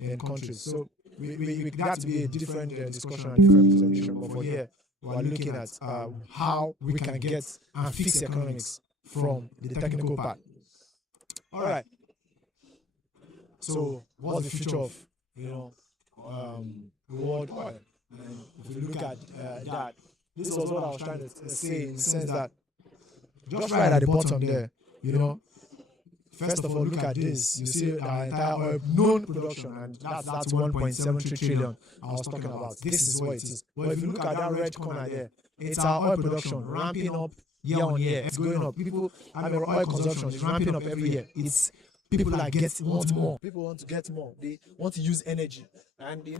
in countries. So we that to be a different discussion and different presentation. But for here, we are looking at how we can get and fix economics from the technical part. All right. So what's the future of world oil? And if you look at that, this was what I was trying to say in the sense that just right at the bottom there, first of all, look at this. You see the entire oil known production, and that's 1.73 trillion I was talking about. This is what it is. But if you look at that red corner there, it's our oil production ramping up year on year. It's going up. People, oil consumption is ramping up every year. It's people are want more. People want to get more. They want to use energy. And we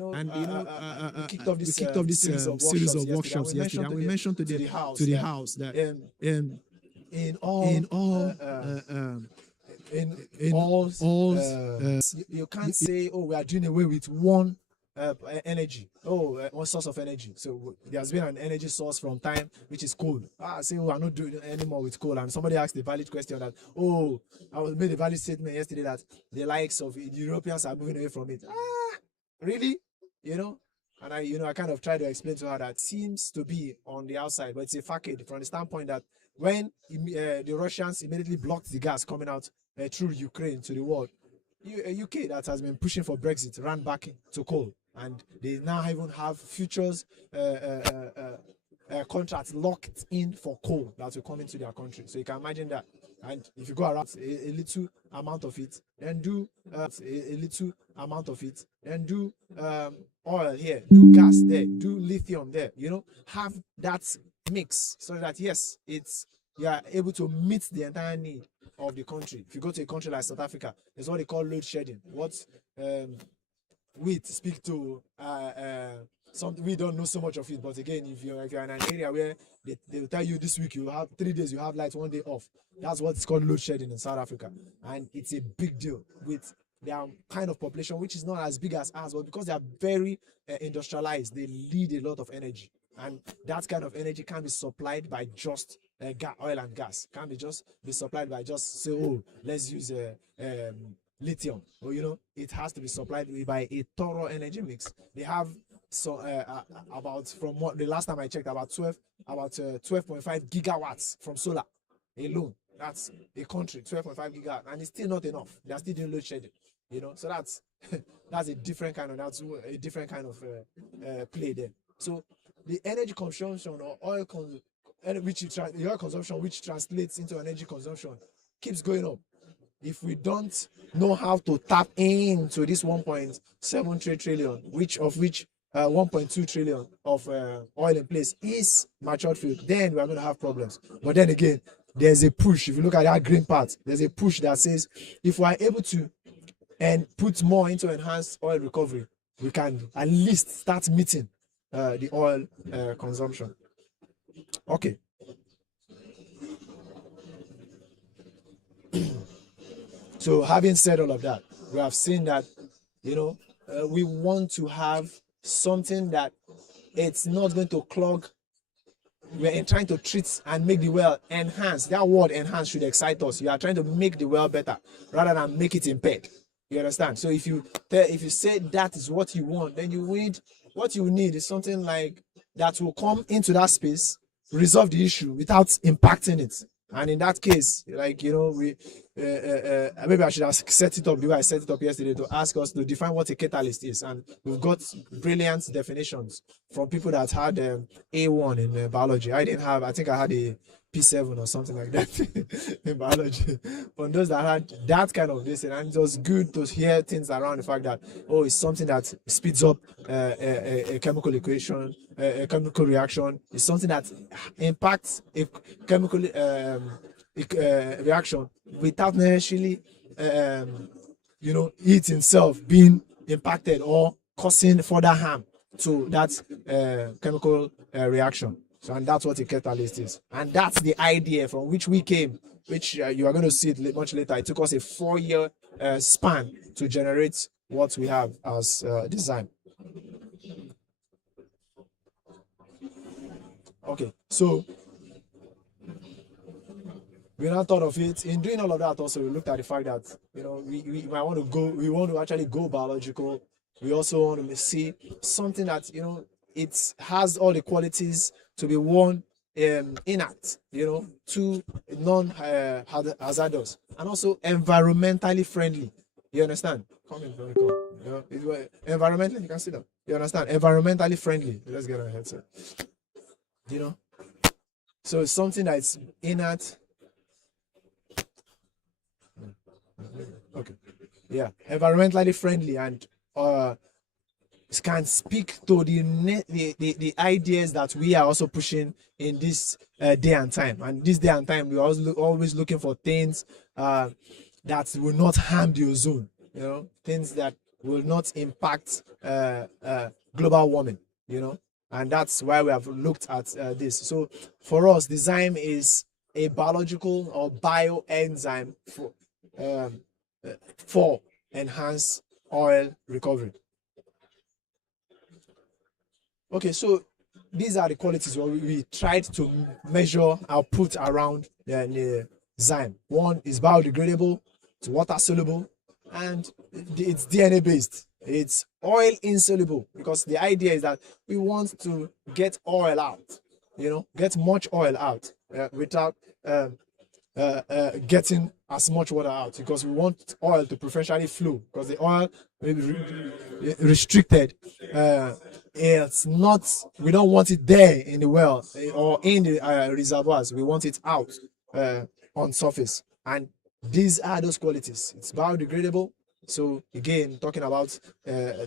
kicked off this series of workshops yesterday. And we mentioned to the house that in all you can't say, oh, we are doing away with one one source of energy. So there's been an energy source from time, which is coal. I say, we are not doing anymore with coal. And somebody asked the valid question that, I made a valid statement yesterday that the likes of the Europeans are moving away from it. Really? And I kind of try to explain to her that seems to be on the outside, but it's a facade from the standpoint that when the Russians immediately blocked the gas coming out through Ukraine to the world, UK that has been pushing for Brexit ran back to coal, and they now even have futures contracts locked in for coal that will come into their country. So you can imagine that. And if you go around a little amount of it, then do a little amount of it, then do oil here, do gas there, do lithium there, have that mix so that yes, you are able to meet the entire need of the country. If you go to a country like South Africa, there's what they call load shedding. What we speak to something we don't know so much of it, but again, if you're in an area where they will tell you this week you have 3 days, you have light, 1 day off. That's what it's called load shedding in South Africa, and it's a big deal with their kind of population, which is not as big as ours, but because they are very industrialized, they need a lot of energy, and that kind of energy can be supplied by just oil and gas. Can't be supplied by just say, let's use lithium. It has to be supplied by a thorough energy mix. They have about, from what the last time I checked, about 12.5 gigawatts from solar alone. That's a country, 12.5 gigawatts, and it's still not enough. They are still doing load shedding. So that's a different kind of play there. So the energy consumption or oil consumption, which translates into energy consumption, keeps going up. If we don't know how to tap into this 1.73 trillion, which 1.2 trillion of oil in place is matured field, then we are going to have problems. But then again, there's a push. If you look at that green part, there's a push that says if we are able to put more into enhanced oil recovery, we can at least start meeting the oil consumption. Okay. So having said all of that, we have seen that we want to have something that it's not going to clog. We're trying to treat and make the well enhance. That word enhance should excite us. You are trying to make the well better rather than make it impaired. You understand? So if you say that is what you want, then what you need is something like that will come into that space, resolve the issue without impacting it. And in that case, like, we maybe I should have set it up the way I set it up yesterday to ask us to define what a catalyst is. And we've got brilliant definitions from people that had A1 in biology. I think I had a P7 or something like that in biology. From those that had that kind of this, and it was good to hear things around the fact that, it's something that speeds up a chemical equation, a chemical reaction. It's something that impacts a chemical reaction without necessarily, it itself being impacted or causing further harm to that chemical reaction. So, and that's what a catalyst is. And that's the idea from which we came, which you are going to see it much later. It took us a 4-year span to generate what we have as design. Okay, so we not thought of it. In doing all of that, also we looked at the fact that we might want to go. We want to actually go biological. We also want to see something that it has all the qualities to be one inert, to non-hazardous, and also environmentally friendly. You understand? Come in, come. Environmentally, you can see that. You understand? Environmentally friendly. Let's get our headset. So it's something that's inert. Okay. Yeah, environmentally friendly and can speak to the ideas that we are also pushing in this day and time. And this day and time, we're always looking for things that will not harm the ozone. Things that will not impact global warming. And that's why we have looked at this. So for us, the Xyme is a biological or bioenzyme for enhanced oil recovery. Okay, so these are the qualities where we tried to measure or put around the Xyme. One is biodegradable, it's water soluble, and it's DNA based. It's oil insoluble, because the idea is that we want to get oil out, get much oil out without getting as much water out, because we want oil to preferentially flow, because the oil may be restricted. It's not, we don't want it there in the well or in the reservoirs. We want it out on surface, and these are those qualities. It's biodegradable. So again, talking about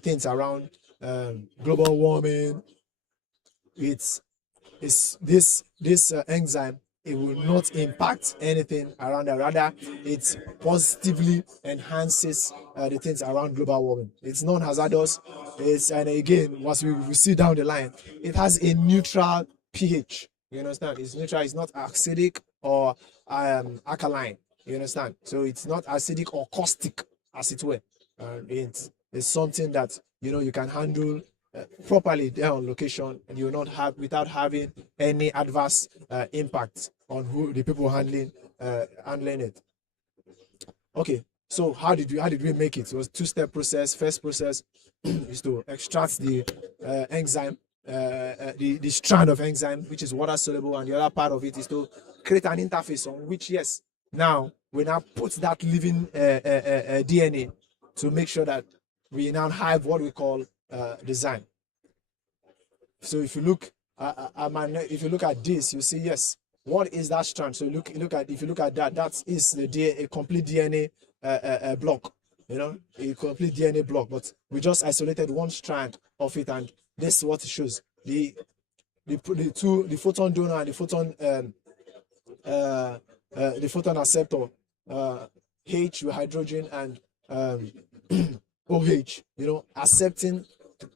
things around global warming, it's this enzyme. It will not impact anything around that. Rather, it positively enhances the things around global warming. It's non-hazardous. And again, once we see down the line, it has a neutral pH. You understand? It's neutral. It's not acidic or alkaline. You understand? So it's not acidic or caustic, as it were. It's something that you can handle properly there on location, and you will not have without having any adverse impact on the people handling it. Okay, so how did we make it? It was two-step process. First process is to extract the enzyme, the strand of enzyme, which is water soluble, and the other part of it is to create an interface on which, yes, now we now put that living DNA to make sure that we now have what we call design. So if you look at this, you see, yes, what is that strand? So if you look at that, that is a complete DNA block, a complete DNA block. But we just isolated one strand of it, and this is what it shows: the photon donor and the photon acceptor, H with hydrogen and OH, accepting,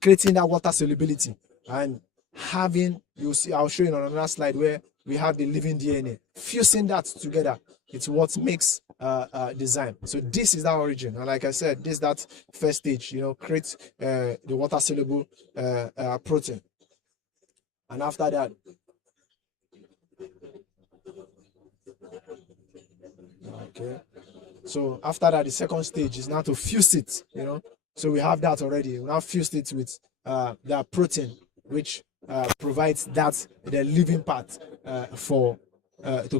creating that water solubility, and having, you see, I'll show you on another slide where we have the living DNA. Fusing that together, it's what makes the Xyme. So this is our origin, and like I said, this is that first stage, create the water soluble protein, and after that, okay. So after that, the second stage is now to fuse it, So we have that already. We now fused it with the protein, which provides the living part to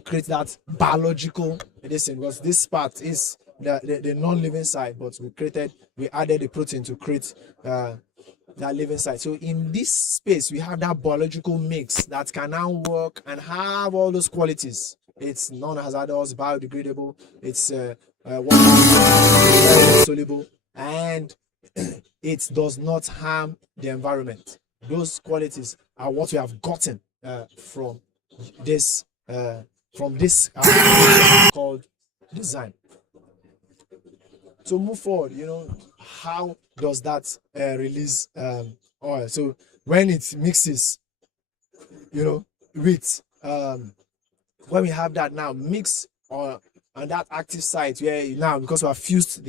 create that biological medicine. Because this part is the non-living side, but we added the protein to create that living side. So in this space, we have that biological mix that can now work and have all those qualities. It's non-hazardous, biodegradable, it's water soluble, and it does not harm the environment. Those qualities are what we have gotten from this called design. To move forward, how does that release oil? So when it mixes, with when we have that now mix on that active site, where now, because we have fused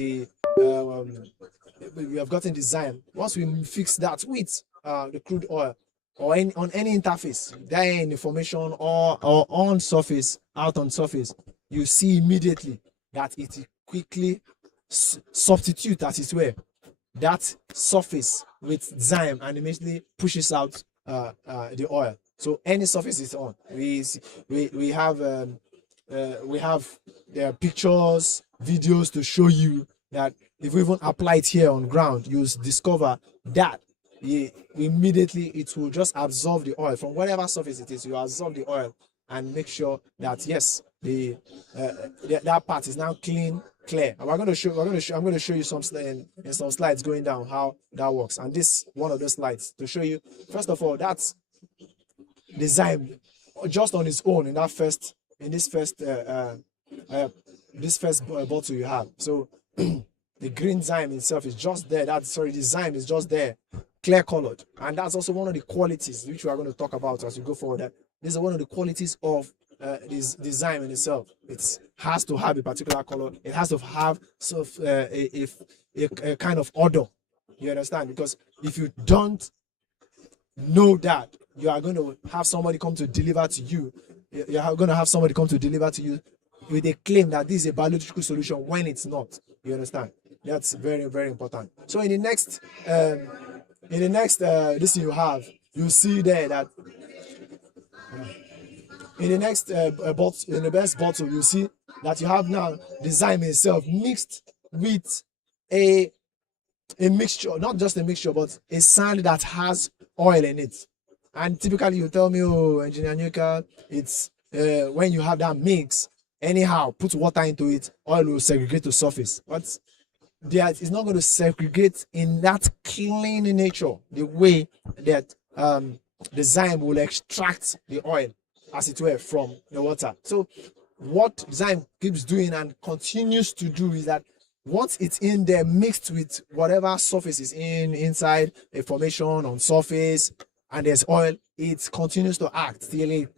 we have gotten design. Once we fix that with the crude oil or on any interface, there in the formation or on surface, out on surface, you see immediately that it quickly substitute, as it were, that surface with Xyme and immediately pushes out the oil. So any surface is on. We have pictures, videos to show you that if we even apply it here on ground, you discover that immediately it will just absorb the oil from whatever surface it is. You absorb the oil and make sure that yes, that part is now clear. And I'm going to show you some in some slides going down how that works. And this one of the slides to show you. First of all, that's the Xyme just on its own in this first bottle you have. So the green Xyme itself is just there. The Xyme is just there, clear colored, and that's also one of the qualities which we are going to talk about as we go forward. That this is one of the qualities of this Xyme in itself. It has to have a particular color. It has to have sort of a kind of odor. You understand? Because if you don't know that, you are going to have somebody come to deliver to you. You are going to have somebody come to deliver to you with a claim that this is a biological solution when it's not. You understand? That's very, very important. So in the next this you have, you see there that in the next bottle, in the best bottle, you see that you have now the Xyme itself mixed with a mixture, not just a mixture, but a sand that has oil in it. And typically you tell me, oh, Engineer Nuka, it's when you have that mix, anyhow, put water into it, oil will segregate to surface. But it's not going to segregate in that clean nature, the way that the Xyme will extract the oil, as it were, from the water. So what Xyme keeps doing and continues to do is that once it's in there mixed with whatever surface is inside a formation on surface and there's oil, it continues to act till it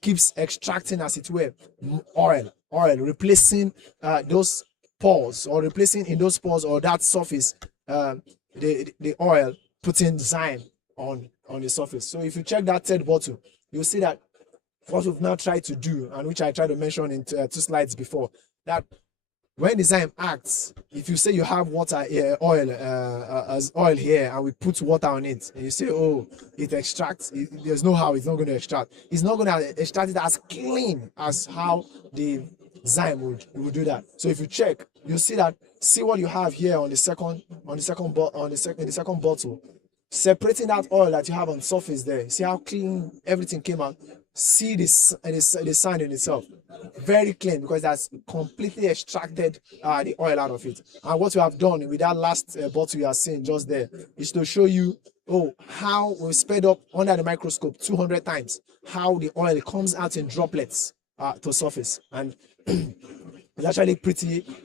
keeps extracting, as it were, oil, replacing those pores, or replacing in those pores or that surface the oil, putting Xyme on the surface. So if you check that third bottle, you'll see that what we've now tried to do, and which I tried to mention in 2 slides before, that when the Xyme acts, if you say you have water, oil as oil here, and we put water on it, and you say, oh, it extracts, there's no how it's not going to extract. It's not going to extract it as clean as how the Xyme would do that. So if you check, you see what you have here on the second bottle, separating that oil that you have on surface there. See how clean everything came out. See the sand in itself, very clean, because that's completely extracted the oil out of it. And what we have done with that last bottle you are seeing just there is to show you how we sped up under the microscope 200 times how the oil comes out in droplets to surface. And it's actually a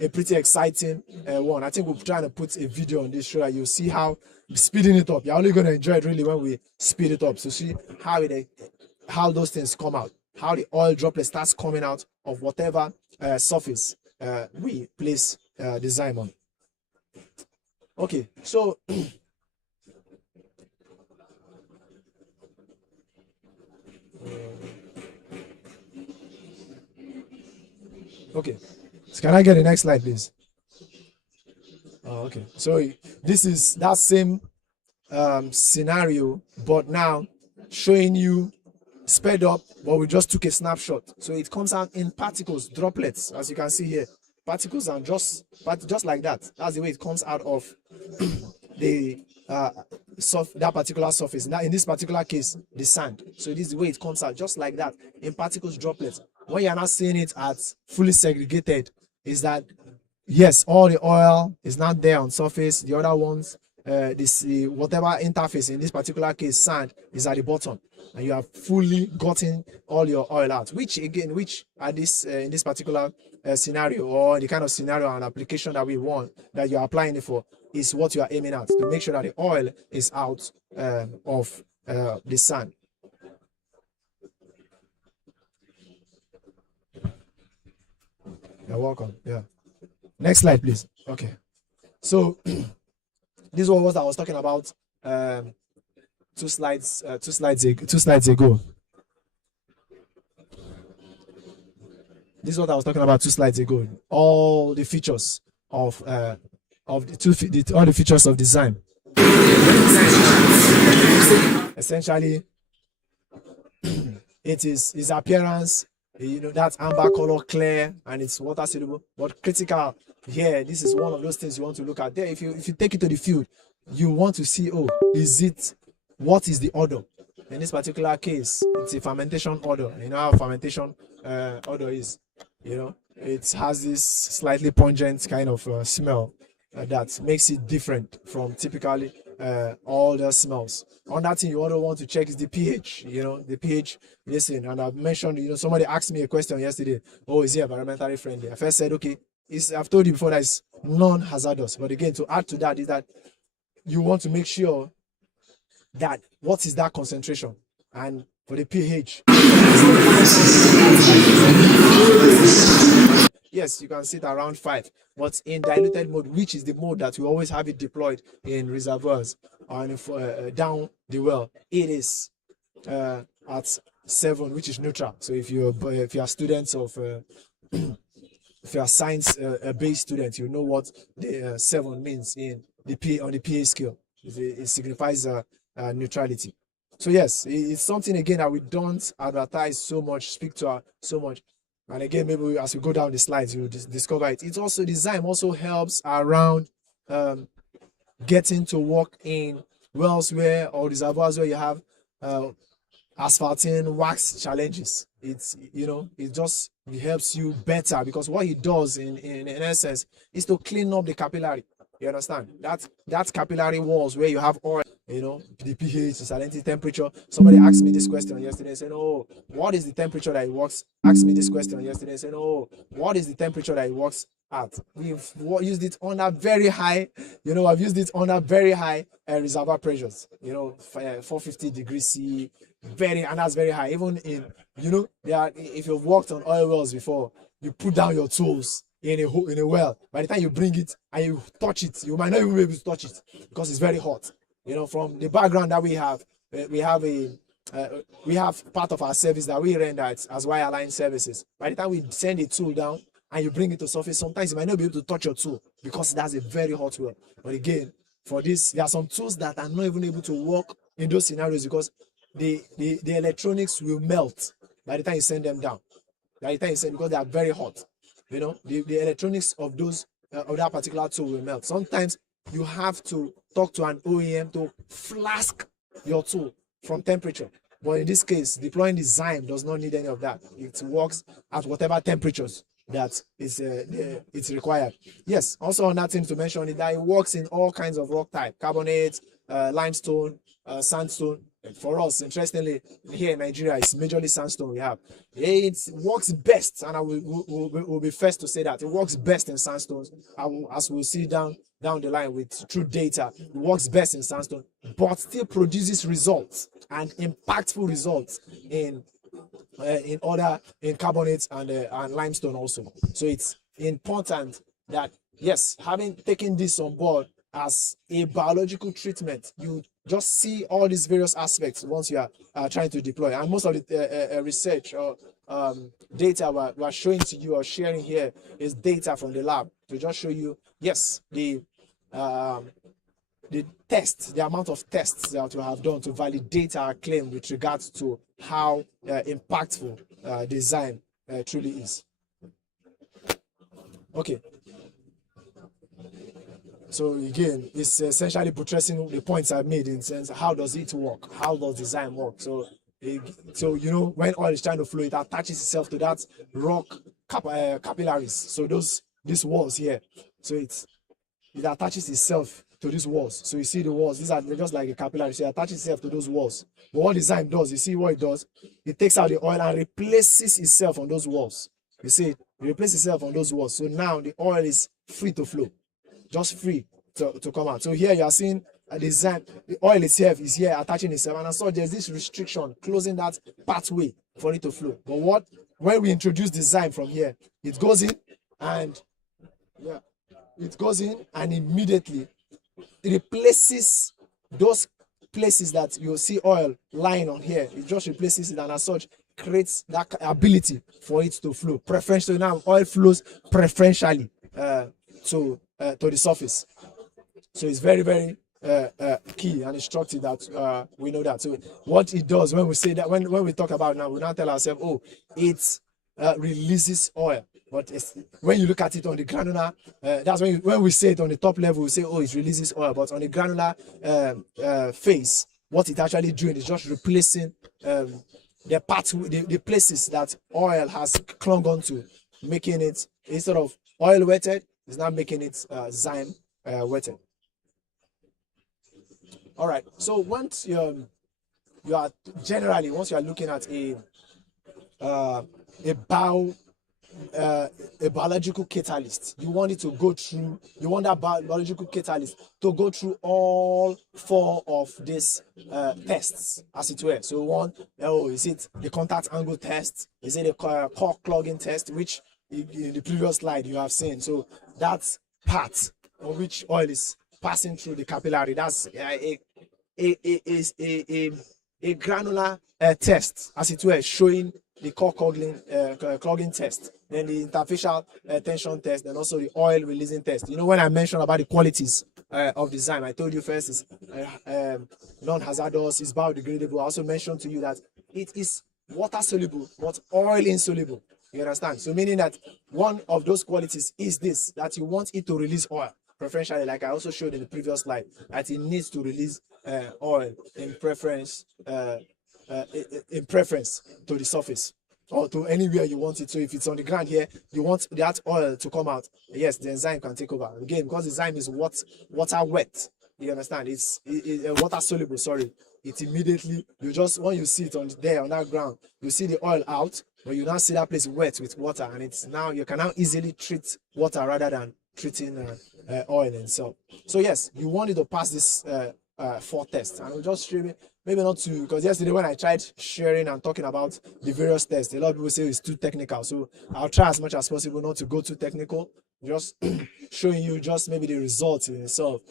pretty exciting one. I think we're trying to put a video on this show that you'll see how speeding it up. You're only going to enjoy it really when we speed it up. So see how those things come out, how the oil droplet starts coming out of whatever surface we place the Xyme on. Okay, so okay, so can I get the next slide, please? Okay, so this is that same scenario, but now showing you sped up, but we just took a snapshot. So it comes out in particles, droplets, as you can see here. Particles, and just like that. That's the way it comes out of that particular surface. Now, in this particular case, the sand. So this is the way it comes out, just like that, in particles, droplets. When you're not seeing it as fully segregated, is that yes, all the oil is not there on surface. The other ones, whatever interface, in this particular case, sand, is at the bottom, and you have fully gotten all your oil out. Which at this in this particular scenario, or the kind of scenario and application that we want, that you're applying it for, is what you are aiming at, to make sure that the oil is out of the sand. You're welcome. Yeah. Next slide, please. Okay. So this was what I was talking about 2 slides ago. This is what I was talking about 2 slides ago. All the features of all the features of design. Essentially, it is its appearance. That's amber color, clear, and it's water soluble. But critical here, this is one of those things you want to look at. There, if you take it to the field, you want to see, what is the odor? In this particular case, it's a fermentation odor. You know how fermentation odor is. It has this slightly pungent kind of smell that makes it different from typically all the smells. On that thing, you also want to check is the pH. The pH. Listen, and I've mentioned. Somebody asked me a question yesterday. Oh, is it environmentally friendly? I first said, okay, I've told you before that it's non-hazardous. But again, to add to that is that you want to make sure that what is that concentration, and for the pH. Yes, you can see it around 5, but in diluted mode, which is the mode that we always have it deployed in reservoirs and down the well, it is at 7, which is neutral. So if you are students of if you are science based student, you know what the 7 means on the pH scale. It signifies neutrality. So yes, it's something again that we don't advertise so much, speak to so much. And again, maybe as we go down the slides, you'll discover it. It's also, design also helps around getting to work in wells or reservoirs where you have asphalting wax challenges. It helps you better, because what it does in essence is to clean up the capillary. You understand? That capillary walls where you have oil, the pH, the salinity, temperature. Somebody asked me this question yesterday, saying, oh, what is the temperature that it works? Asked me this question yesterday, saying, oh, what is the temperature that it works at? We've used it under very high, I've used it under very high reservoir pressures, 450 degrees C, and that's very high. Even in, if you've worked on oil wells before, you put down your tools in a well. By the time you bring it and you touch it, you might not even be able to touch it because it's very hot. From the background that we have part of our service that we render as wireline services. By the time we send a tool down and you bring it to surface, sometimes you might not be able to touch your tool because that's a very hot well. But again, for this, there are some tools that are not even able to work in those scenarios because the electronics will melt by the time you send them down. Because they are very hot. The electronics of that particular tool will melt. Sometimes you have to talk to an OEM to flask your tool from temperature. But in this case, deploying the Xyme does not need any of that. It works at whatever temperatures that it's required. Yes, also on that thing to mention is that it works in all kinds of rock type: carbonate, limestone, sandstone. For us, interestingly, here in Nigeria, it's majorly sandstone we have. It works best, and I will be first to say that it works best in sandstones. As we'll see down the line with true data, it works best in sandstone, but still produces results and impactful results in carbonates and limestone also. So it's important that, yes, having taken this on board as a biological treatment, you just see all these various aspects once you are trying to deploy. And most of the research or data we're showing to you or sharing here is data from the lab to just show you, yes, the amount of tests that we have done to validate our claim with regards to how impactful design truly is. Okay. So again, it's essentially buttressing the points I've made in sense, how does it work? How does design work? So when oil is trying to flow, it attaches itself to that rock capillaries. So these walls here. So it attaches itself to these walls. So you see the walls, these are just like a capillary. So it attaches itself to those walls. But what design does, you see what it does? It takes out the oil and replaces itself on those walls. You see, it replaces itself on those walls. So now the oil is free to flow. Just free to come out. So here you are seeing a design. The oil itself is here attaching itself, and so there's this restriction closing that pathway for it to flow. But when we introduce design from here, it goes in and immediately replaces those places that you'll see oil lying on here. It just replaces it, and as such, creates that ability for it to flow preferentially. Now oil flows preferentially to the surface. So it's very, very key and instructive that we know that. So what it does when we say that, when we talk about now, we now tell ourselves, oh, it releases oil. But when you look at it on the granular, that's when we say it on the top level, we say, oh, it releases oil. But on the granular phase, what it actually doing is just replacing the places that oil has clung onto, making it, instead of oil wetted, it's now making it Xyme wetted. All right. So once you are generally, once you are looking at a biological catalyst, you want it to go through, you want that biological catalyst to go through all 4 of these tests, as it were. So one, is it the contact angle test? Is it a core clogging test, which in the previous slide you have seen? So that's part of which oil is passing through the capillary. That's a granular test, as it were, showing the core clogging test, then the interfacial tension test, and also the oil releasing test. You know, when I mentioned about the qualities of the Xyme, I told you first is non-hazardous, it's biodegradable. I also mentioned to you that it is water soluble but oil insoluble. You understand? So meaning that one of those qualities is this, that you want it to release oil preferentially, like I also showed in the previous slide, that it needs to release oil in preference to the surface or to anywhere you want it. So if it's on the ground here, you want that oil to come out, yes, the enzyme can take over. Again, because the enzyme is water wet, you understand, it's water soluble, sorry. It immediately, you just, when you see it on that ground, you see the oil out, but you now see that place wet with water, and it's now, you can now easily treat water rather than treating oil itself. So yes, you want it to pass this 4 tests, and we'll just show you, maybe not too, because yesterday when I tried sharing and talking about the various tests, a lot of people say it's too technical. So I'll try as much as possible not to go too technical, just showing you just maybe the results in itself.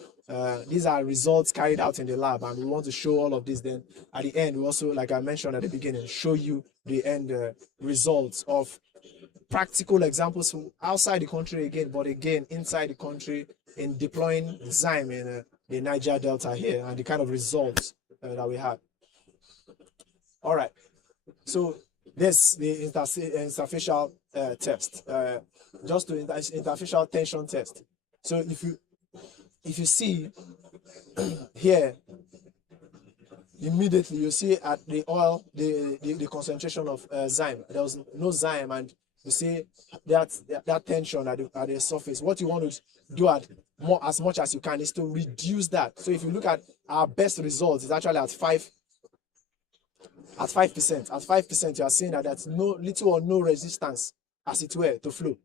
These are results carried out in the lab, and we want to show all of this. Then at the end, we also, like I mentioned at the beginning, show you the end results of practical examples from outside the country again, but again inside the country, in deploying Xyme in the Niger Delta here, and the kind of results that we had. All right, so this the interfacial test, just to interfacial tension test. So if you see here, immediately you see at the oil the concentration of Xyme. There was no Xyme, and you see that tension at the surface. What you want to do as much as you can is to reduce that. So if you look at our best results, it's actually at 5%. At 5%, you are seeing that there's little or no resistance, as it were, to flow.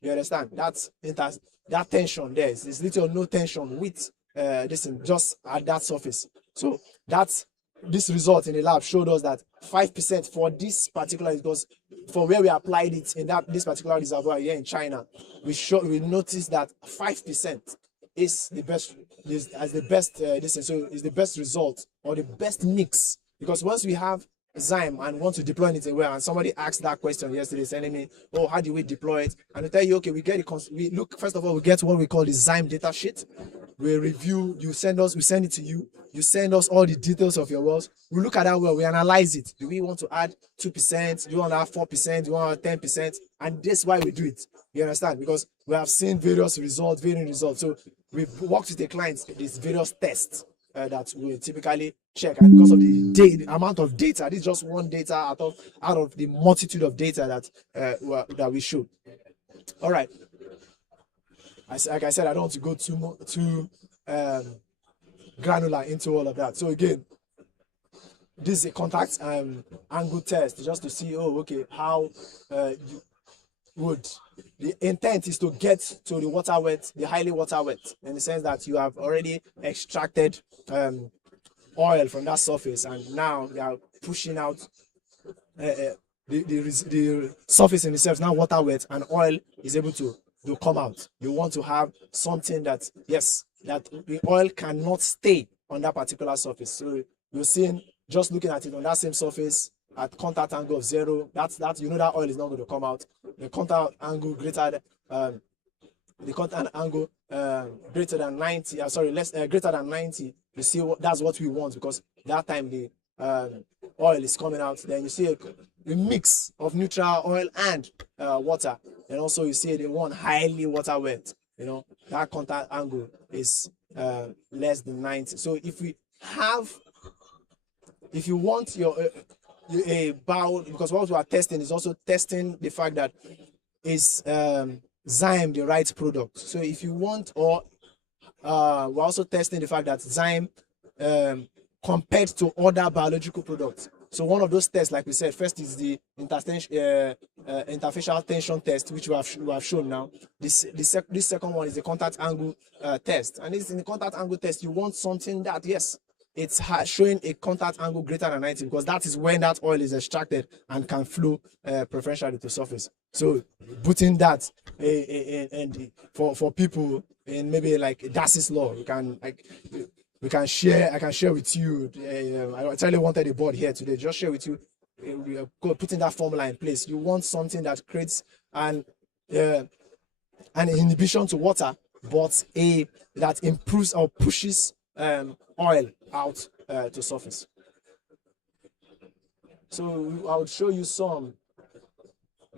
You understand? That tension there is little or no tension with this thing, just at that surface. So this result in the lab showed us that 5% for this particular, because for where we applied it in this particular reservoir here in China, we noticed that 5% is the best, so is the best result or the best mix. Because once we have Xyme and want to deploy it anywhere, and somebody asked that question yesterday, telling me, oh, how do we deploy it? And I tell you, okay, we look, first of all, we get what we call the Xyme data sheet. We review, we send it to you. You send us all the details of your wells. We look at that well, we analyze it. Do we want to add 2%? Do you want to add 4%? Do you want to add 10%? And that's why we do it. You understand? Because we have seen varying results. So we've worked with the clients, these various tests that we typically check. And because of the amount of data, this is just one data out of the multitude of data that we show. All right. Like I said, I don't want to go too granular into all of that. So again, this is a contact angle test, just to see, oh, okay, how the intent is to get to the highly water wet, in the sense that you have already extracted oil from that surface, and now you are pushing out the surface in itself now water wet, and oil is able to come out. You want to have something that, yes, that the oil cannot stay on that particular surface. So you're seeing, just looking at it on that same surface, at contact angle of 0, that's that that oil is not going to come out. The contact angle greater the contact angle greater than 90, greater than 90, you see that's what we want, because that time the oil is coming out. Then you see a mix of neutral oil and water, and also you see the one highly water wet. That contact angle is less than 90. So if you want a bowl, because what we are testing is also testing the fact that is Xyme the right product. So if you want, or we're also testing the fact that Xyme compared to other biological products. So one of those tests, like we said, first is the interfacial tension test, which we have shown now. This second one is the contact angle test, and in the contact angle test, you want something that, yes, it's showing a contact angle greater than 90, because that is when that oil is extracted and can flow preferentially to surface. So putting that for people in maybe like Darcy's law, I can share with you. I actually wanted a board here today. Just share with you. Putting that formula in place. You want something that creates an inhibition to water, but that improves or pushes oil out to surface. So I would show you some.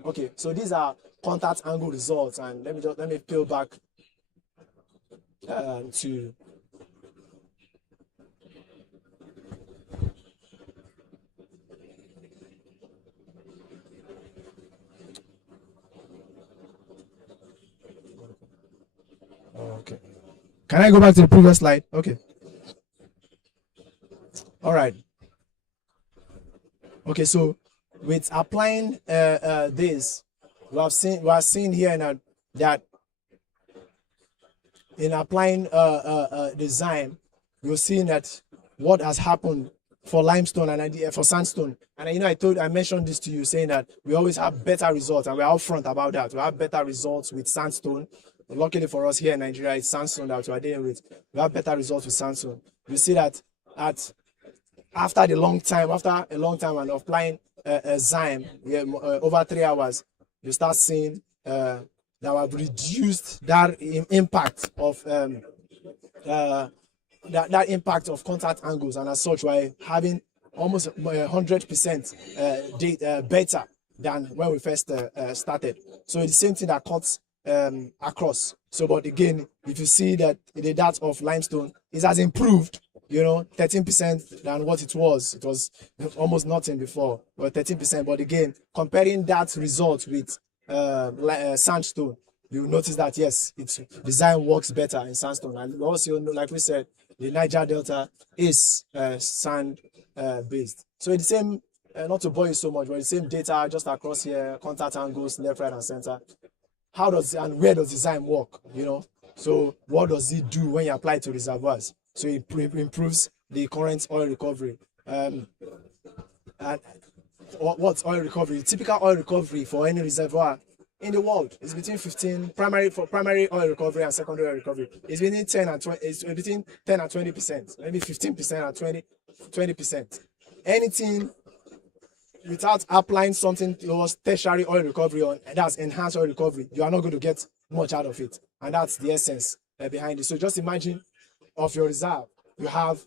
Okay, so these are contact angle results, and let me peel back to. Okay. Can I go back to the previous slide? Okay. All right. Okay, so with applying this, we are seeing here that in applying the Xyme, you're seeing that what has happened for limestone and for sandstone. And I mentioned this to you, saying that we always have better results, and we're upfront about that. We have better results with sandstone. Luckily for us here in Nigeria, it's sandstone that we are dealing with. We have better results with sandstone. You see that after a long time and applying Xyme over 3 hours, you start seeing that we have reduced that impact of that impact of contact angles, and as such, we're having almost 100% better than when we first started. So it's the same thing that cuts across. So, but again, if you see that the data of limestone, it has improved, 13% than what it was. It was almost nothing before, but 13%. But again, comparing that result with sandstone, you notice that yes, its design works better in sandstone. And also, like we said, the Niger Delta is sand based. So it's the same, not to bore you so much, but the same data just across here, contact angles, left, right, and center. How does and where does the Xyme work? So what does it do when you apply it to reservoirs? So it improves the current oil recovery. And what's oil recovery? Typical oil recovery for any reservoir in the world is between 15 primary oil recovery and secondary oil recovery. It's between 10 and 20. It's between 10 and 20%, maybe 15% and 20%. Anything without applying something towards tertiary oil recovery, or that's enhanced oil recovery, you are not going to get much out of it, and that's the essence behind it. So just imagine of your reserve, you have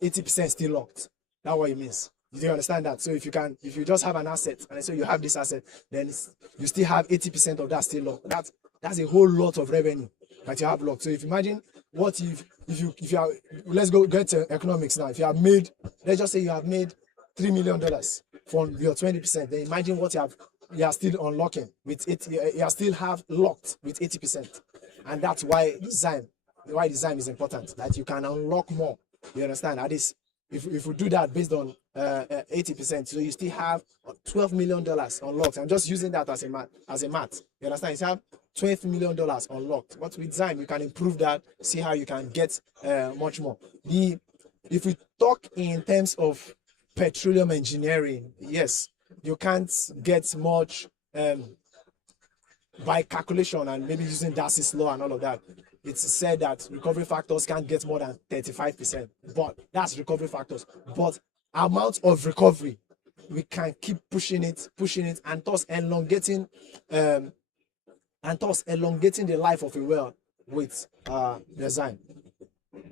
80% still locked. That's what it means. Do you understand that? So if you just have an asset, and so you have this asset, then you still have 80% of that still locked. That's a whole lot of revenue that you have locked. So if you imagine what if you are, let's go get to economics now. If you have made, let's just say you have made $3 million from your 20%, then imagine what you are still unlocking with it. You still have locked with 80%, and that's why the Xyme is important. That you can unlock more. You understand? That is, if we do that based on 80%, so you still have $12 million unlocked. I'm just using that as a math. You understand? You have $12 million unlocked. But with Xyme, you can improve that. See how you can get much more. If we talk in terms of petroleum engineering, yes, you can't get much by calculation and maybe using Darcy's law and all of that. It's said that recovery factors can't get more than 35%, but that's recovery factors. But amount of recovery we can keep pushing it, and thus elongating the life of a well with the Xyme.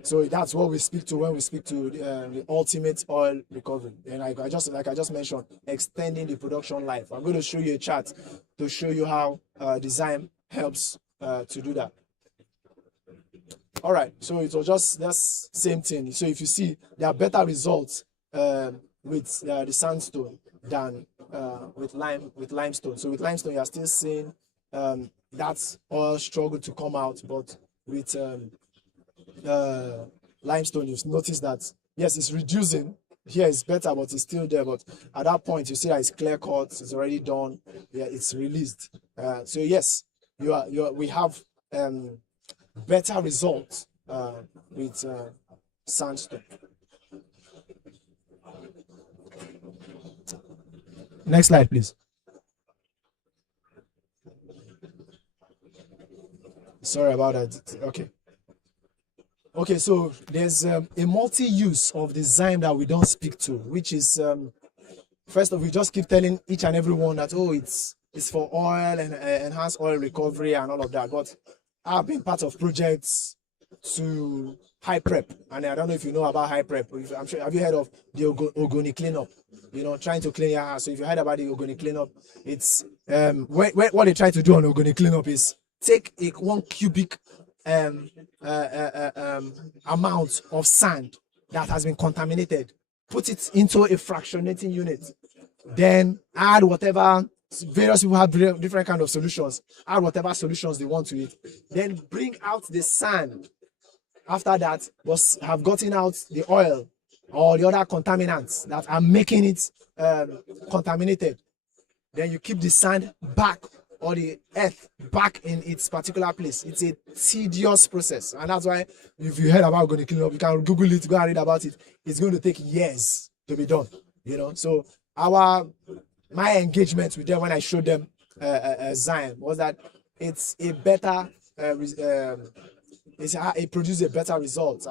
So that's what we speak to when we speak to the ultimate oil recovery. And like I just mentioned, extending the production life. I'm going to show you a chart to show you how the Xyme helps to do that. All right, so it was just that same thing. So if you see, there are better results with the sandstone than with limestone. So with limestone, you are still seeing that oil struggle to come out, but with limestone, you've noticed that yes, it's reducing. Here it's better, but it's still there. But at that point, you see that it's clear cut, it's already done. Yeah, it's released. So yes, we have better results with sandstone. Next slide, please. Sorry about that. Okay, so there's a multi-use of the Xyme that we don't speak to, which is first of all, we just keep telling each and everyone that it's for oil and enhanced oil recovery and all of that. But I've been part of projects to high prep, and I don't know if you know about high prep. I'm sure, have you heard of the Ogoni cleanup? You know, trying to clean your house. So if you heard about the Ogoni cleanup, it's what they try to do on Ogoni cleanup is take a 1 cubic amount of sand that has been contaminated, put it into a fractionating unit, then add whatever. Various people have different kind of solutions. Add whatever solutions they want to it. Then bring out the sand. After that, have gotten out the oil or the other contaminants that are making it contaminated. Then you keep the sand back or the earth back in its particular place. It's a tedious process, and that's why if you heard about Ogoni cleanup, you can Google it, go and read about it. It's going to take years to be done. You know, so my engagement with them when I showed them Xyme was that it's a better it produces a better result.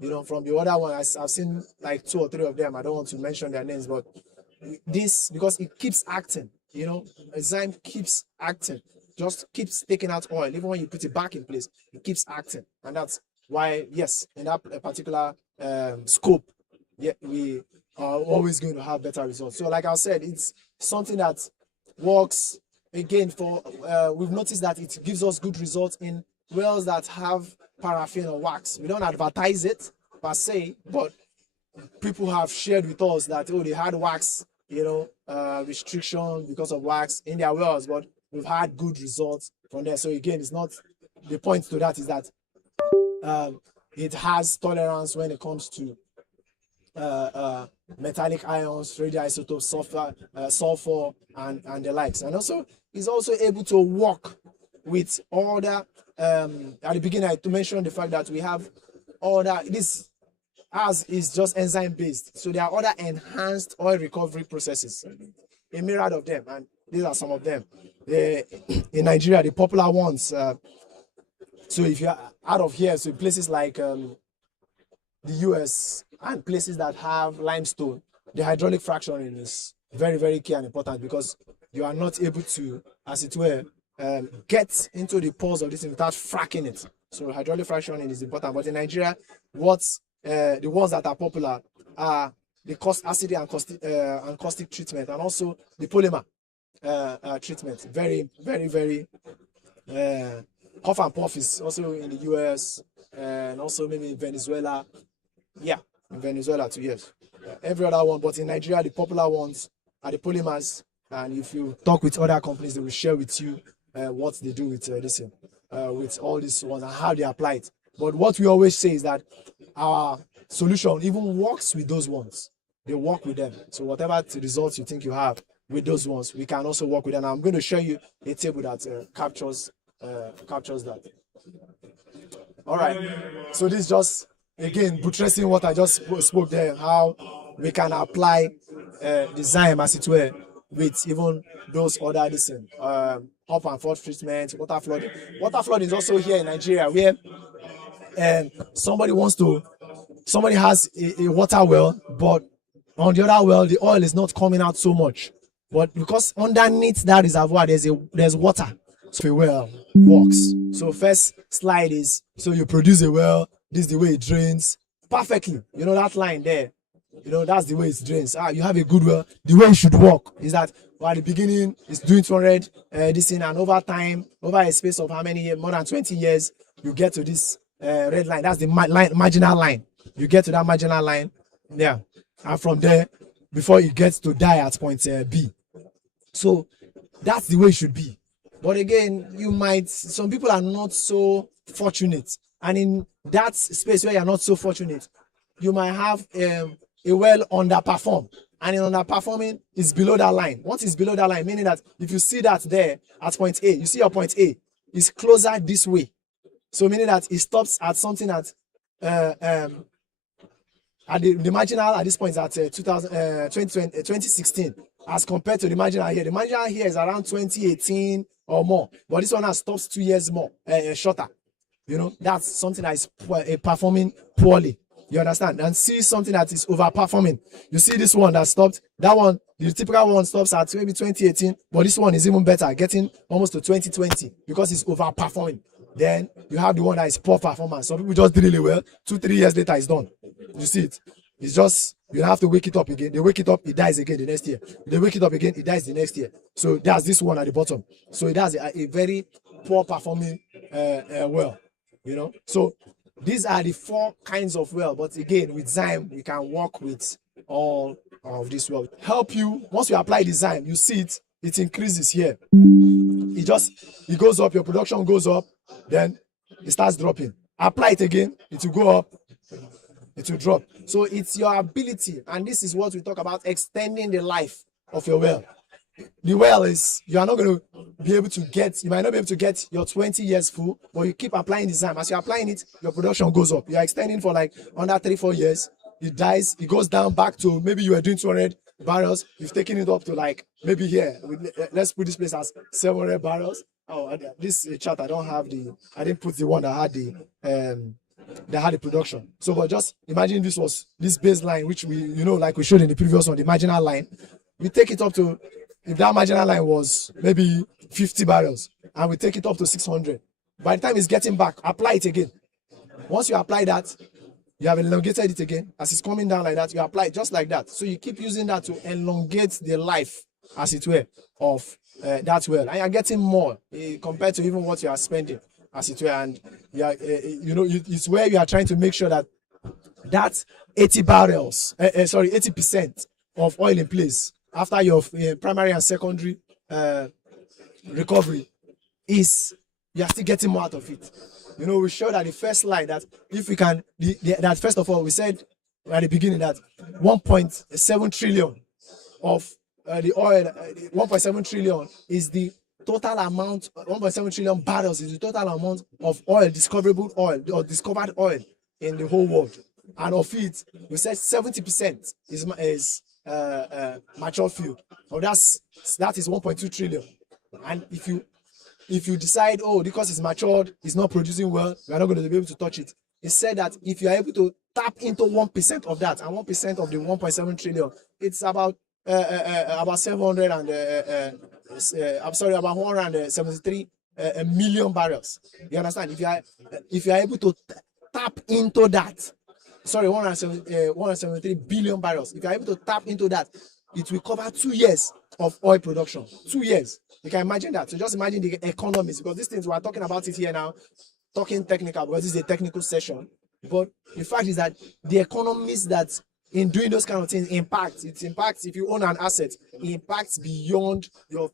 You know, from the other one, I've seen like 2 or 3 of them. I don't want to mention their names, but this, because it keeps acting. You know, Xyme keeps acting, just keeps taking out oil. Even when you put it back in place, it keeps acting, and that's why, yes, in that particular scope, yeah, we are always going to have better results. So, like I said, it's something that works again for. We've noticed that it gives us good results in wells that have paraffin or wax. We don't advertise it per se, but people have shared with us that they had wax, you know, restriction because of wax in their wells, but we've had good results from there. So again, it's not, the point to that is that it has tolerance when it comes to metallic ions, radioisotopes, sulfur, and the likes. And also, it's also able to work with other. At the beginning, I mentioned the fact that we have other. This as is just enzyme based, so there are other enhanced oil recovery processes, a myriad of them, and these are some of them. In Nigeria, the popular ones. So if you're out of here, so places like the US and places that have limestone, the hydraulic fracturing is very, very key and important, because you are not able to, as it were, get into the pores of this thing without fracking it. So hydraulic fracturing is important. But in Nigeria, the ones that are popular are the acid and caustic treatment, and also the polymer treatment. Very, very, very Huff and Puff is also in the US, and also maybe in Venezuela. Yeah, in Venezuela too, yes. Every other one, but in Nigeria, the popular ones are the polymers. And if you talk with other companies, they will share with you what they do with this, with all these ones and how they apply it. But what we always say is that our solution even works with those ones. They work with them. So whatever the results you think you have with those ones, we can also work with them. I'm going to show you a table that captures that. All right. So this is just, again, buttressing what I just spoke there, how we can apply the Xyme, as it were, with even those other Huff and Puff treatment, water flooding. Water flooding is also here in Nigeria, where somebody has a water well, but on the other well, the oil is not coming out so much. But because underneath that reservoir, there's water. So a well works. So first slide is, so you produce a well, this is the way it drains perfectly. You know that line there, you know, that's the way it drains. You have a good well. The way it should work is that, well, at the beginning it's doing 200 this thing, and over time, over a space of how many years, more than 20 years, you get to this red line. That's the marginal line. You get to that marginal line, yeah, and from there, before it gets to die at point B. So that's the way it should be. But again, some people are not so fortunate, and in that space where you're not so fortunate, you might have a well underperform, and in underperforming is below that line. What is below that line? Meaning that if you see that there at point A, you see your point A is closer this way. So meaning that it stops at something at the marginal at this point is at 2016 as compared to the marginal here. The marginal here is around 2018 or more, but this one has stops 2 years more shorter. You know, that's something that is performing poorly. You understand? And see something that is overperforming. You see this one that stopped. That one, the typical one stops at maybe 2018, but this one is even better, getting almost to 2020 because it's overperforming. Then you have the one that is poor performance. Some people just did really well. 2-3 years later, it's done. You see it? It's just, you have to wake it up again. They wake it up, it dies again the next year. They wake it up again, it dies the next year. So that's this one at the bottom. So it has a very poor performing well. You know, so these are the 4 kinds of well. But again, with Xyme, we can work with all of this well. Help you, once you apply the Xyme, you see it increases here. It goes up, your production goes up, then it starts dropping. Apply it again, it will go up, it will drop. So it's your ability, and this is what we talk about, extending the life of your well. The well is, you are not going to be able to get, you might not be able to get your 20 years full, but you keep applying the Xyme. As you're applying it, your production goes up. You are extending for like under 3-4 years. It dies, it goes down back to, maybe you were doing 200 barrels. You've taken it up to like, maybe here, let's put this place as 700 barrels. Oh, this chart, I didn't put the one that had the production. So, but just imagine this was this baseline, which we, you know, like we showed in the previous one, the marginal line. We take it up to, if that marginal line was maybe 50 barrels, and we take it up to 600. By the time it's getting back, apply it again. Once you apply that, you have elongated it again. As it's coming down like that, you apply it just like that. So you keep using that to elongate the life, as it were, of that well. And you're getting more compared to even what you are spending, as it were. And you know, it's where you are trying to make sure that 80% of oil in place after your primary and secondary recovery is, you are still getting more out of it. You know, we showed at the first slide that if we can, that first of all, we said at the beginning that 1.7 trillion of the oil, 1.7 trillion is the total amount, 1.7 trillion barrels is the total amount of oil, discoverable oil, or discovered oil in the whole world. And of it, we said 70% is mature field. So that is 1.2 trillion. And if you decide, oh, because it's matured, it's not producing well, we are not going to be able to touch it. It said that if you are able to tap into 1% of that, and 1% of the 1.7 trillion, it's about 700 and about 173 million barrels. You understand? If you are able to tap into that, 173 billion barrels. If you are able to tap into that, it will cover 2 years of oil production. 2 years. You can imagine that. So just imagine the economies, because these things we are talking about it here now, talking technical, because this is a technical session. But the fact is that the economies that in doing those kind of things impacts if you own an asset, it impacts beyond your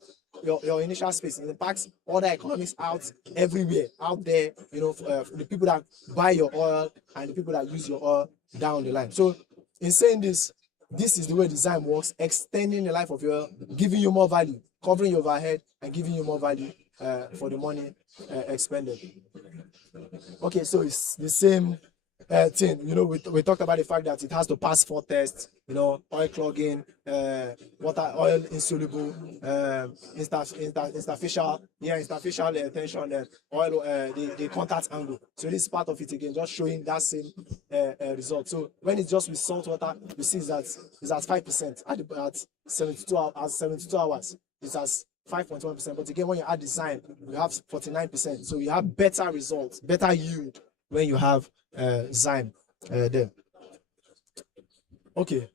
initial space. It impacts other economies out everywhere out there, you know, the people that buy your oil and the people that use your oil down the line. So in saying this is the way Xyme works, extending the life of your oil, giving you more value, covering your overhead, and giving you more value for the money expended. Okay, so it's the same thing. We talked about the fact that it has to pass 4 tests. Oil clogging, oil insoluble, interfacial tension, oil, the contact angle. So this is part of it again, just showing that same result. So when it's just with salt water, you see that it's at 5% at 72 hours. It's at 5.1%. But again, when you add the Xyme, you have 49%. So you have better results, better yield when you have Xyme there. Okay.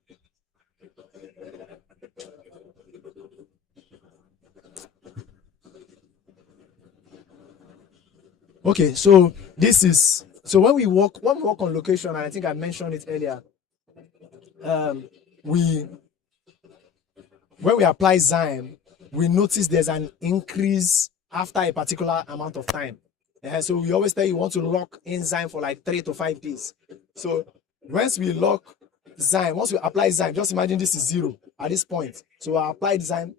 Okay, so this is when we work on location, and I think I mentioned it earlier. When we apply Xyme, we notice there's an increase after a particular amount of time. So we always tell you want to lock in Xyme for like 3 to 5 days. So once we apply Xyme, just imagine this is 0 at this point. So I applied Xyme.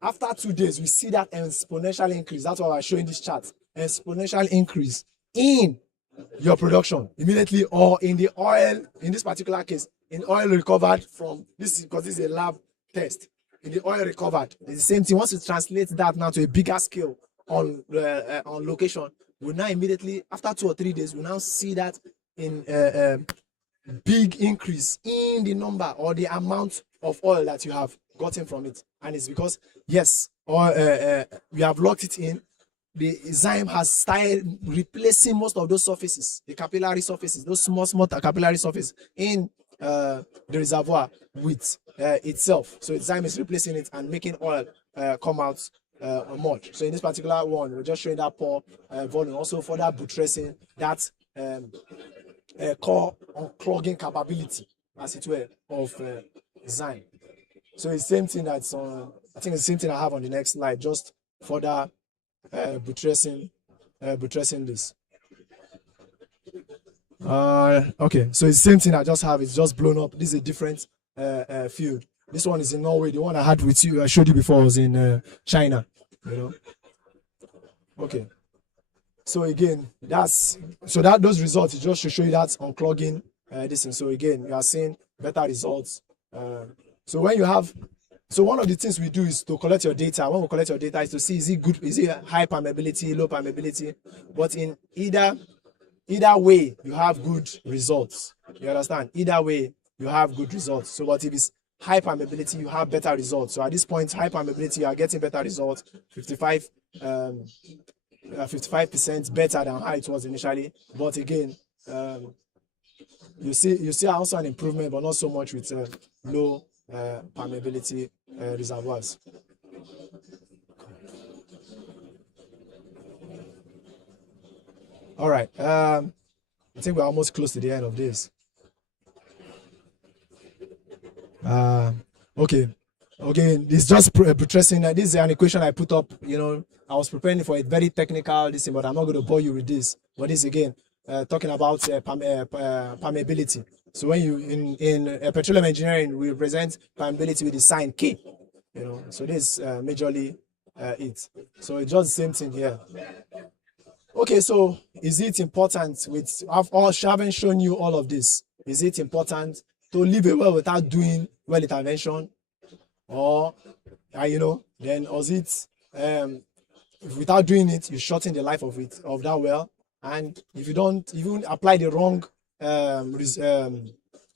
After 2 days, we see that exponential increase. That's why I'm showing this chart. Exponential increase in your production immediately, or in the oil, in this particular case, in oil recovered from this, because this is a lab test. In the oil recovered, it's the same thing. Once you translate that now to a bigger scale on location, we now immediately, after 2 or 3 days, we now see that in big increase in the number or the amount of oil that you have gotten from it. And it's because, yes, we have locked it in. The Xyme has started replacing most of those surfaces, the capillary surfaces, those small capillary surfaces in the reservoir with itself. So Xyme is replacing it and making oil come out much. So in this particular one, we're just showing that poor volume, also for that buttressing that core unclogging capability, as it were, of Xyme. So it's the same thing that's on, I think it's the same thing I have on the next slide, just further buttressing this. Okay, so it's the same thing I just have. It's just blown up. This is a different field. This one is in Norway. The one I had with you, I showed you before, was in China. Okay. So again, those results is just to show you that unclogging this thing. So again, you are seeing better results. So one of the things we do is to collect your data. When we collect your data, is to see, is it good, is it high permeability, low permeability. But in either way, you have good results. You understand? Either way, you have good results. So what if it's high permeability, you have better results. So at this point, high permeability, you are getting better results, 55% better than how it was initially. But again, you see also an improvement, but not so much with low permeability reservoirs. All right, I think we're almost close to the end of this. Okay, it's just buttressing. This is an equation I put up. I was preparing for a very technical this thing, but I'm not going to bore you with this. But this again, talking about permeability. So when you in petroleum engineering, we represent permeability with the sign K. So this majorly it. So it's just the same thing here. Okay, so is it important having shown you all of this? Is it important to live a well without doing well intervention, or then was it without doing it, you shorten the life of that well, and if you don't even apply the wrong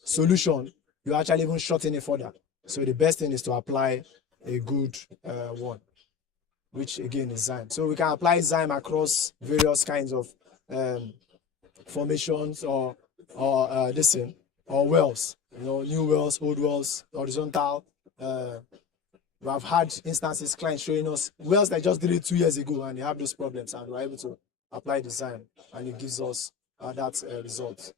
solution, you actually even shorten it further. So the best thing is to apply a good one, which again is Xyme. So we can apply Xyme across various kinds of formations or this thing, or wells, new wells, old wells, horizontal. We have had instances, clients showing us wells that just did it 2 years ago and they have those problems, and we're able to apply the Xyme and it gives us that result.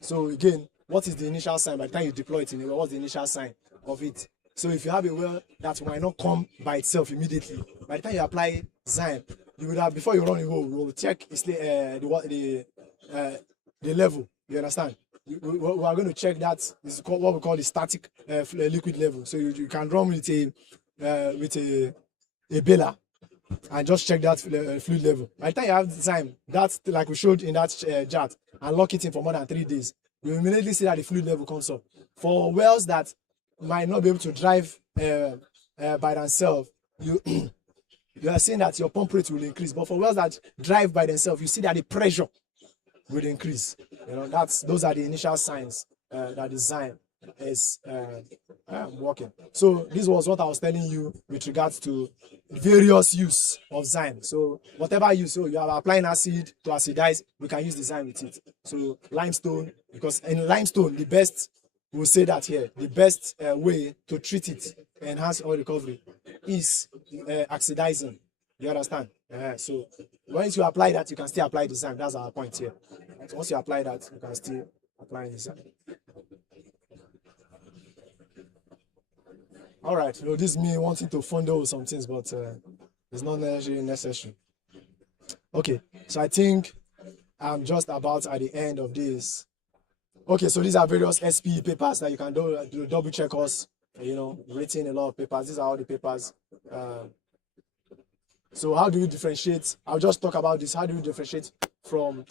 So again, what is the initial sign? By the time you deploy it in a well, what's the initial sign of it? So if you have a well that might not come by itself immediately, by the time you apply Xyme, you would have, before you run a hole, you will check the level. You understand? We are going to check that. This is what we call the static liquid level. So you can run with a baler and just check that fluid level. By the time you have the Xyme, that's like we showed in that chart, and lock it in for more than 3 days, you immediately see that the fluid level comes up. For wells that might not be able to drive by themselves, you you are seeing that your pump rate will increase. But for wells that drive by themselves, you see that the pressure will increase. Those are the initial signs that the Xyme is working. So this was what I was telling you with regards to various use of Xyme. So whatever use, so you are applying acid to acidize, we can use the Xyme with it. So limestone, because in limestone, the best, we'll say that here, the best way to treat it, enhance oil recovery, is oxidizing. You understand? So once you apply that, you can still apply the Xyme. That's our point here. So once you apply that, you can still apply the Xyme. All right. This is me wanting to fondle some things, but it's not necessary. Okay. So I think I'm just about at the end of this. Okay. So these are various SPE papers that you can do double check us. Written a lot of papers. These are all the papers. So how do you differentiate? I'll just talk about this. How do you differentiate from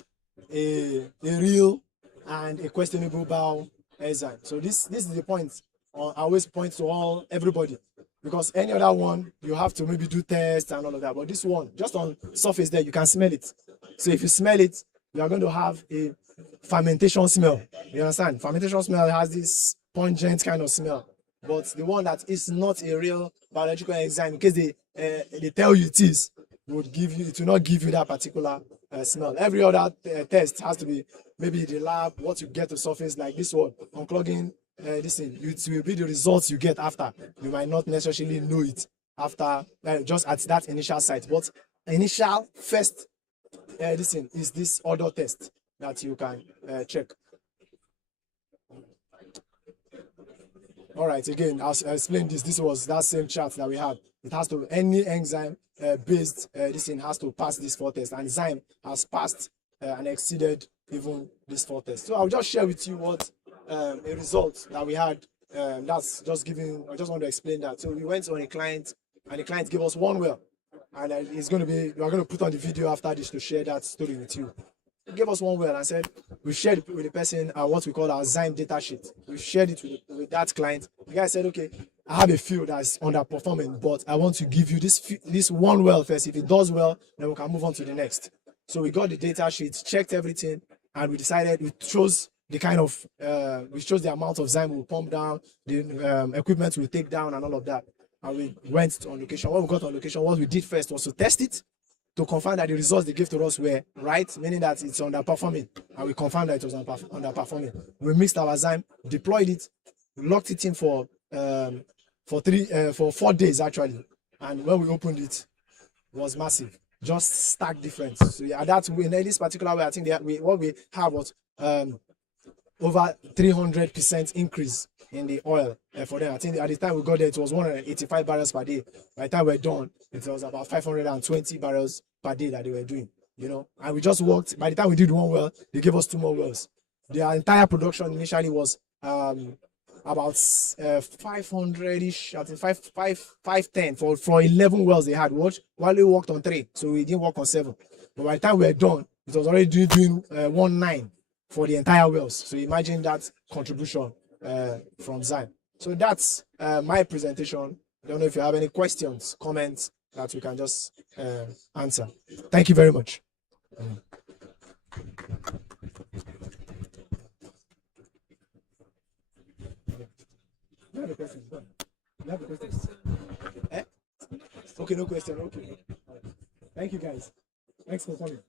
a real and a questionable bioenzyme? So this is the point. I always point to everybody, because any other one you have to maybe do tests and all of that. But this one, just on surface there, you can smell it. So if you smell it, you are going to have a fermentation smell. You understand? Fermentation smell has this pungent kind of smell. But the one that is not a real biological enzyme, in case they tell you it is, it will not give you that particular smell. Every other test has to be maybe the lab, what you get to surface, like this one, unclogging this thing. It will be the results you get after. You might not necessarily know it after, just at that initial site. But initial first, this thing is this odor test that you can check. All right, again, I'll explain this. This was that same chart that we had. It has to, any enzyme based this thing has to pass this 4 tests, and Xyme has passed and exceeded even this 4 tests. So I'll just share with you what a result that we had. That's just giving, I just want to explain that. So we went on a client, and the client gave us 1 well, and it's going to be, we are going to put on the video after this to share that story with you. He gave us 1 well and said, we shared with the person what we call our Xyme data sheet. We shared it with that client. The guy said, okay, I have a field that's underperforming, but I want to give you this 1 well first. If it does well, then we can move on to the next. So we got the data sheet, checked everything, and we decided, we chose the kind of, we chose the amount of Xyme we'll pump down, the equipment we'll take down, and all of that. And we went on location. What we got on location, what we did first was to test it, to confirm that the results they gave to us were right, meaning that it's underperforming, and we confirmed that it was underperforming. We mixed our Xyme, deployed it, locked it in for 4 days actually, and when we opened it, it was massive, just stark difference. So yeah, that in this particular way, I think that what we have was over 300% increase in the oil for them. I think at the time we got there, it was 185 barrels per day. By the time we're done, it was about 520 barrels per day that they were doing, and we just worked. By the time we did 1 well, they gave us 2 more wells. Their entire production initially was about 500-ish, I think 510 for 11 wells they had. While we worked on 3, so we didn't work on 7. But by the time we were done, it was already doing 19 for the entire wells. So imagine that contribution from Xyme. So that's my presentation. I don't know if you have any questions, comments that we can just answer. Thank you very much. You have a question? You have a question? Okay, no question. Okay. Thank you guys. Thanks for coming.